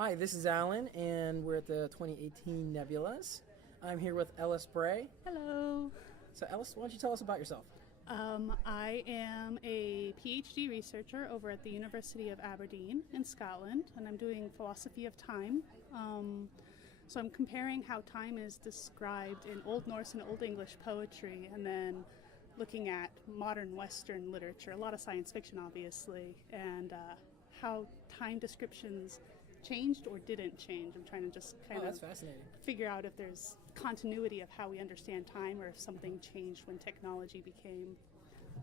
Hi, this is Alan, and we're at the 2018 Nebulas. I'm here with Ellis Bray. Hello. So, Ellis, why don't you tell us about yourself? I am a PhD researcher over at the University of Aberdeen in Scotland, and I'm doing philosophy of time. So I'm comparing how time is described in Old Norse and Old English poetry, and then looking at modern Western literature, a lot of science fiction obviously, and how time descriptions changed or didn't change. I'm trying to just kind That's of fascinating. figure out if there's continuity of how we understand time or if something changed when technology became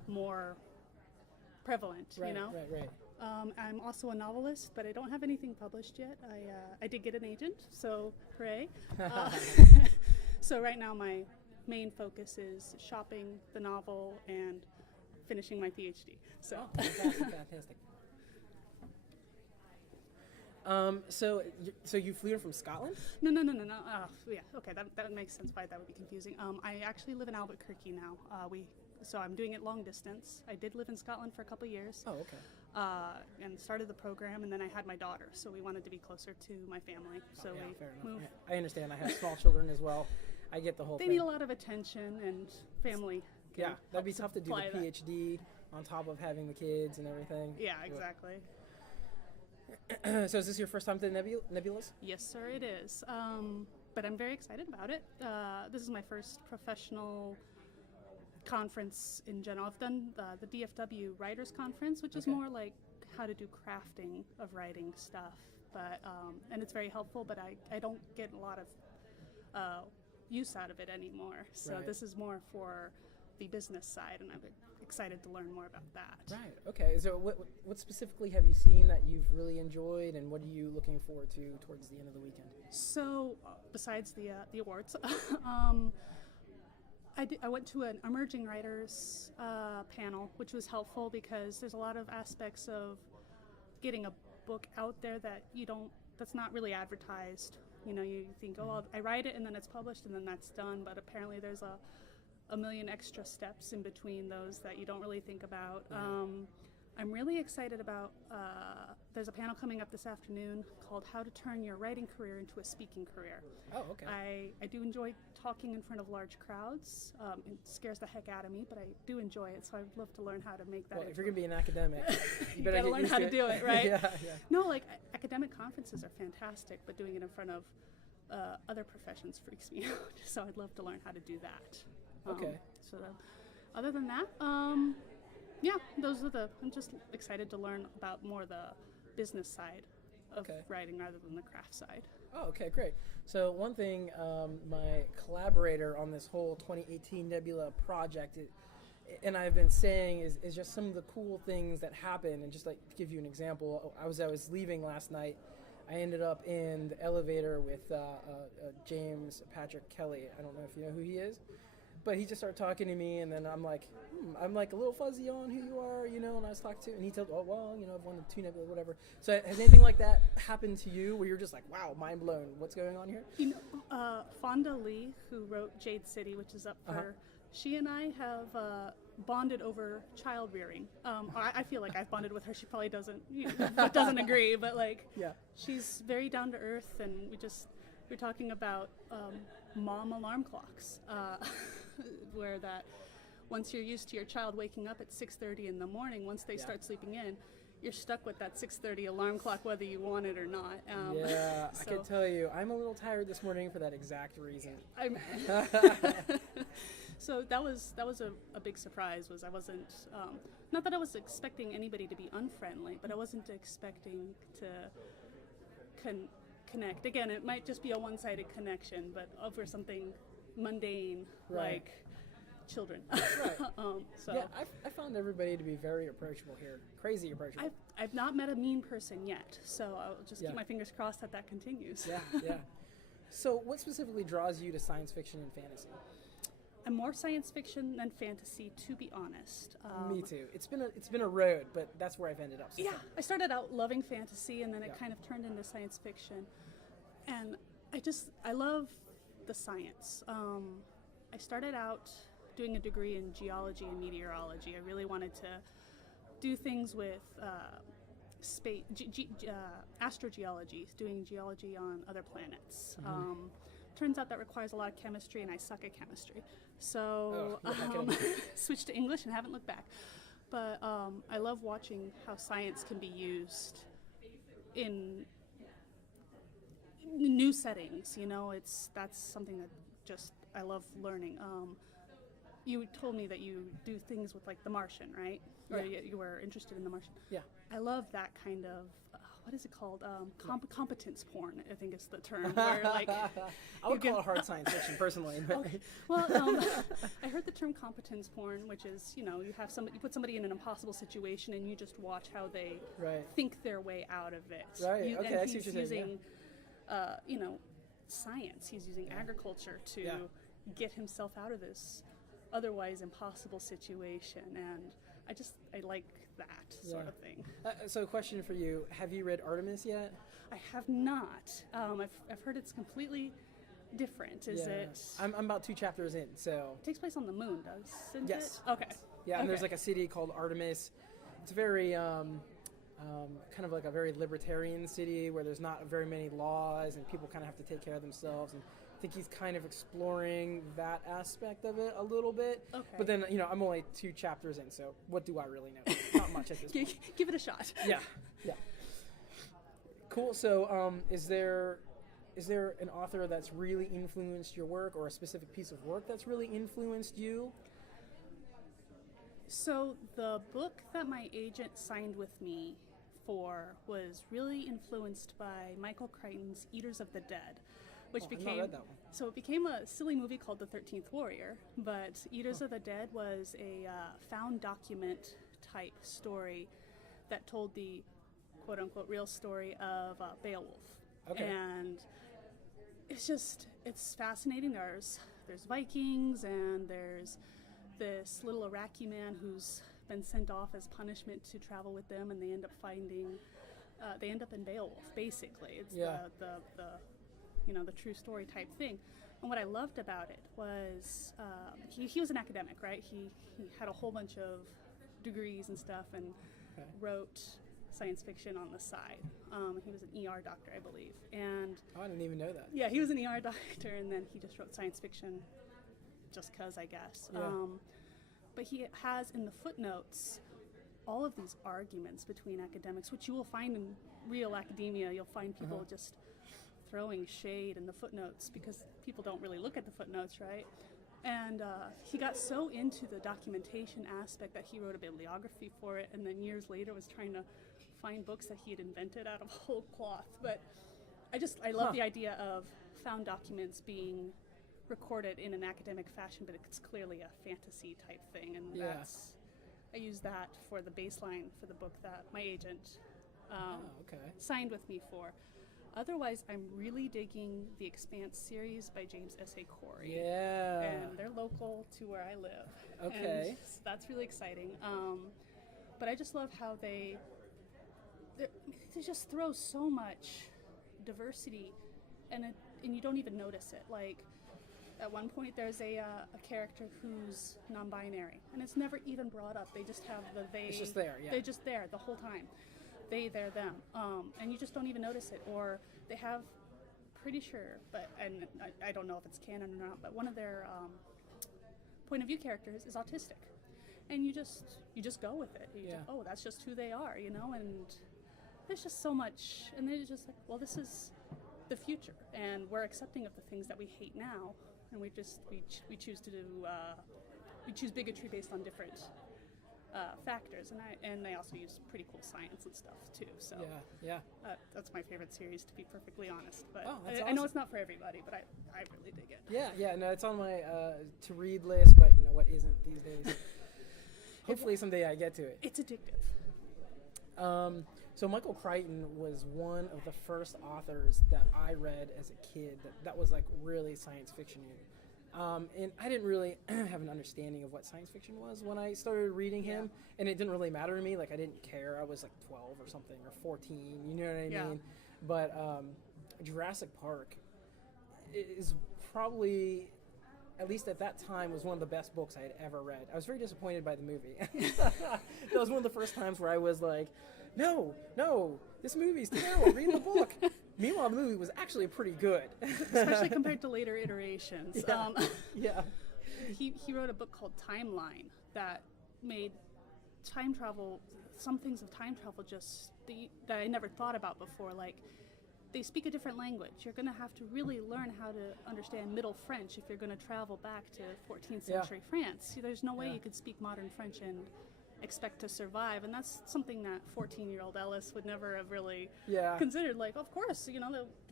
more prevalent, Right, you know? right. I'm also a novelist, but I don't have anything published yet. I did get an agent, so hooray. So right now my main focus is shopping the novel and finishing my PhD. So. Oh, fantastic. So you flew from Scotland? No. Yeah, okay, that makes sense why that would be confusing. I actually live in Albuquerque now. So I'm doing it long distance. I did live in Scotland for a couple years. Oh, okay. And started the program, and then I had my daughter, so we wanted to be closer to my family. So yeah, we fair enough. moved. I understand. I have small children as well. I get the whole They thing. need a lot of attention, and family. Yeah, that'd be tough to do the supply that. PhD on top of having the kids and everything. Yeah, exactly. So is this your first time to Nebulas? Yes, sir, it is. But I'm very excited about it. This is my first professional conference in general. I've done the DFW Writers Conference, which is Okay. more like how to do crafting of writing stuff. But and it's very helpful, but I don't get a lot of use out of it anymore. So Right. this is more for the business side, and I'm excited to learn more about that. Right. Okay. So what specifically have you seen that you've really enjoyed, and what are you looking forward to towards the end of the weekend? So besides the awards, I went to an emerging writers panel, which was helpful because there's a lot of aspects of getting a book out there that's not really advertised. You know, you think, oh, I write it and then it's published and then that's done, but apparently there's a million extra steps in between those that you don't really think about. I'm really excited about, there's a panel coming up this afternoon called How to Turn Your Writing Career into a Speaking Career. Oh, okay. I do enjoy talking in front of large crowds. It scares the heck out of me, but I do enjoy it, so I'd love to learn how to make that. Well, if you're going to be an academic, you better gotta get learn used how to do it, right? Yeah. No, like academic conferences are fantastic, but doing it in front of other professions freaks me out, so I'd love to learn how to do that. Okay. So other than that, yeah, I'm just excited to learn about more the business side of Okay. writing rather than the craft side. Oh, okay, great. So one thing, my collaborator on this whole 2018 Nebula project, and I've been saying is just some of the cool things that happen. And just like to give you an example, I was leaving last night. I ended up in the elevator with James Patrick Kelly. I don't know if you know who he is, but he just started talking to me, and then I'm like a little fuzzy on who you are, you know. And I was talking to, and he told, oh well, you know, I've won the 2 Nebula, whatever. So has anything like that happened to you, where you're just like, wow, mind blown, what's going on here? You know, Fonda Lee, who wrote Jade City, which is up for, she and I have bonded over child rearing. I feel like I've bonded with her. She probably doesn't agree, but like, Yeah. she's very down to earth, and we're talking about mom alarm clocks, where that once you're used to your child waking up at 6:30 in the morning, once they start sleeping in, you're stuck with that 6:30 alarm clock whether you want it or not. Yeah, so I can tell you, I'm a little tired this morning for that exact reason. So that was a big surprise. Was I wasn't not that I was expecting anybody to be unfriendly, but I wasn't expecting to connect. Again, it might just be a one-sided connection, but over something mundane like children. Right. So Yeah, I found everybody to be very approachable here, crazy approachable. I've not met a mean person yet, so I'll just Yeah. keep my fingers crossed that continues. Yeah. So what specifically draws you to science fiction and fantasy? I'm more science fiction than fantasy, to be honest. Me too. It's been a road, but that's where I've ended up. So Yeah, far. I started out loving fantasy, and then it Yeah. kind of turned into science fiction. And I love the science. I started out doing a degree in geology and meteorology. I really wanted to do things with astrogeology, doing geology on other planets. Turns out that requires a lot of chemistry, and I suck at chemistry. So switched to English and haven't looked back. But I love watching how science can be used in new settings. You know, that's something that just I love learning. You told me that you do things with like The Martian, right? Or you were interested in The Martian. Yeah. I love that kind of, what is it called? Competence porn, I think is the term. Where like I would call it hard science fiction personally. Okay. Well, I heard the term competence porn, which is, you know, you put somebody in an impossible situation and you just watch how they think their way out of it. Right. Okay. And I see what he's you're saying. using, you know, science. He's using agriculture to get himself out of this otherwise impossible situation, and I like that sort of thing. So, question for you: have you read Artemis yet? I have not. I've heard it's completely different. Is it? I'm about 2 chapters in, so It takes place on the moon, doesn't yes. it? Okay. Yeah, and there's like a city called Artemis. It's very kind of like a very libertarian city where there's not very many laws and people kind of have to take care of themselves. And I think he's kind of exploring that aspect of it a little bit. Okay. But then, you know, I'm only 2 chapters in, so what do I really know? Not much at this point. Give it a shot. Yeah. Cool. So, is there an author that's really influenced your work, or a specific piece of work that's really influenced you? So the book that my agent signed with me for was really influenced by Michael Crichton's Eaters of the Dead, which I've not read that one. So it became a silly movie called The 13th Warrior, but Eaters of the Dead was a found document type story that told the quote-unquote real story of Beowulf. Okay. And it's fascinating. There's Vikings, and there's this little Iraqi man who's been sent off as punishment to travel with them, and they end up in Beowulf, basically. It's the true story type thing. And what I loved about it was he was an academic, right? He had a whole bunch of degrees and stuff, and wrote science fiction on the side. He was an ER doctor, I believe. And I didn't even know that. Yeah, he was an ER doctor, and then he just wrote science fiction just because, I guess. Yeah. But he has in the footnotes all of these arguments between academics, which you will find in real academia. You'll find people just throwing shade in the footnotes because people don't really look at the footnotes, right? And he got so into the documentation aspect that he wrote a bibliography for it, and then years later was trying to find books that he had invented out of whole cloth. But I love the idea of found documents being recorded in an academic fashion, but it's clearly a fantasy type thing, and I use that for the baseline for the book that my agent signed with me for. Otherwise, I'm really digging the Expanse series by James S.A. Corey. Yeah. And they're local to where I live. Okay. And so that's really exciting. But I just love how they just throw so much diversity, and you don't even notice it. Like, at one point, there's a character who's non-binary, and it's never even brought up. They just have the they. It's just there, yeah. They're just there the whole time. They, they're, them. And you just don't even notice it. Or they have, pretty sure, and I don't know if it's canon or not, but one of their point of view characters is autistic. And you just go with it. Oh, that's just who they are, you know? And there's just so much. And they're just like, well, this is the future. And we're accepting of the things that we hate now. And we choose to do, we choose bigotry based on different factors, and I also use pretty cool science and stuff too. So that's my favorite series, to be perfectly honest. But awesome. I know it's not for everybody, but I really dig it. Yeah. No, it's on my to read list, but you know what isn't these days. Hopefully someday I get to it. It's addictive. So Michael Crichton was one of the first authors that I read as a kid that was like really science fiction-y. And I didn't really have an understanding of what science fiction was when I started reading him, and it didn't really matter to me. Like, I didn't care. I was like 12 or something, or 14, you know what I mean? But Jurassic Park is probably at least at that time, was one of the best books I had ever read. I was very disappointed by the movie. That was one of the first times where I was like, no, this movie's terrible, read the book. Meanwhile, the movie was actually pretty good. Especially compared to later iterations. Yeah. Yeah. He wrote a book called Timeline that made time travel, some things of time travel that I never thought about before, like they speak a different language. You're going to have to really learn how to understand Middle French if you're going to travel back to 14th century France. There's no way you could speak modern French and expect to survive, and that's something that 14-year-old Ellis would never have really considered. Like, of course,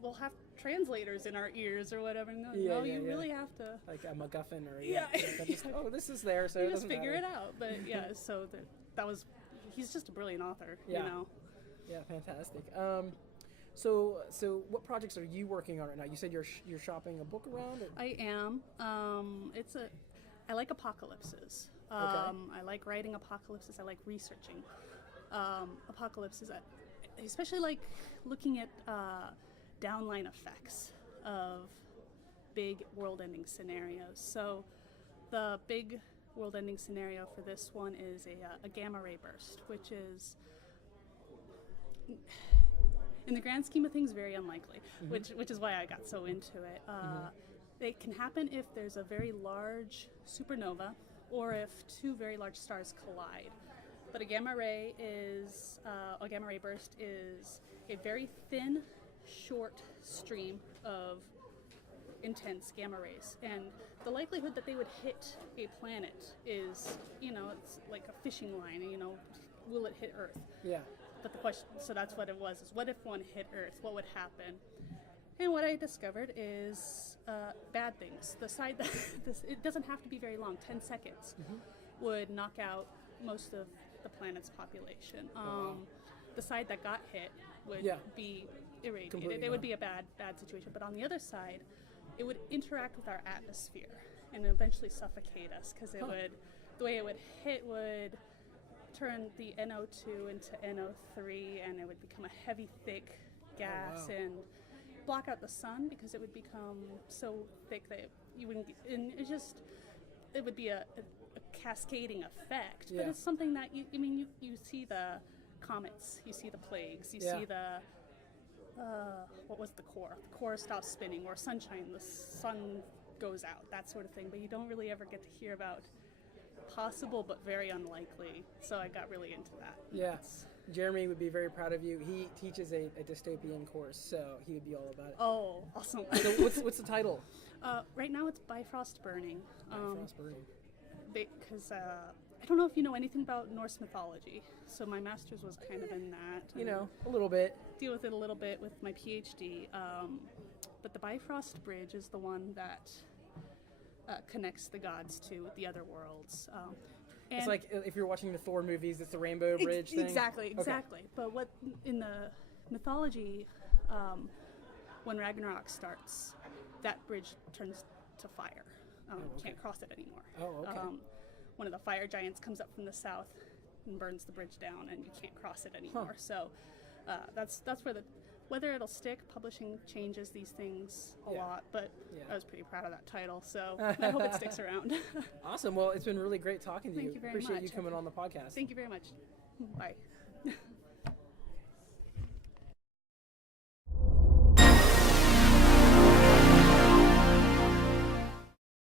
we'll have translators in our ears or whatever. No, you really have to, like a MacGuffin or just, oh, this is there, so you it just doesn't figure matter. it out. But so that was, he's just a brilliant author. Yeah, fantastic. So what projects are you working on right now? You said you're shopping a book around. Or? I am. I like apocalypses. I like writing apocalypses. I like researching apocalypses. I especially like looking at downline effects of big world-ending scenarios. So the big world-ending scenario for this one is a gamma ray burst, which is, in the grand scheme of things, very unlikely, which is why I got so into it. It can happen if there's a very large supernova or if two very large stars collide. But a gamma ray burst is a very thin, short stream of intense gamma rays. And the likelihood that they would hit a planet is, it's like a fishing line, will it hit Earth? Yeah. But the question, so that's what it was, is what if one hit Earth? What would happen? And what I discovered is bad things. The side that, it doesn't have to be very long, 10 seconds, would knock out most of the planet's population. The side that got hit would be irradiated. Completely It would be a bad situation. But on the other side, it would interact with our atmosphere and eventually suffocate us, because the way it would hit would turn the NO2 into NO3, and it would become a heavy, thick gas and block out the sun, because it would become so thick that you wouldn't get, and it would be a cascading effect. But it's something that you see the comets, you see the plagues, you see the what was the core? The core stops spinning, or sunshine, the sun goes out, that sort of thing. But you don't really ever get to hear about possible but very unlikely. So I got really into that. Yeah. Jeremy would be very proud of you. He teaches a dystopian course, so he would be all about it. Oh, awesome. So what's the title? Right now it's Bifrost Burning. Bifrost Burning. Because I don't know if you know anything about Norse mythology. So my master's was kind of in that. A little bit. Deal with it a little bit with my PhD. But the Bifrost Bridge is the one that connects the gods to the other worlds. It's like if you're watching the Thor movies, it's the Rainbow Bridge thing? Exactly. But what in the mythology, when Ragnarok starts, that bridge turns to fire. Can't cross it anymore. Oh, okay. One of the fire giants comes up from the south and burns the bridge down, and you can't cross it anymore. So that's where whether it'll stick, publishing changes these things a lot, but I was pretty proud of that title, so I hope it sticks around. Awesome. Well, it's been really great talking to you. Thank you very Appreciate much. you coming on the podcast. Thank you very much. Bye.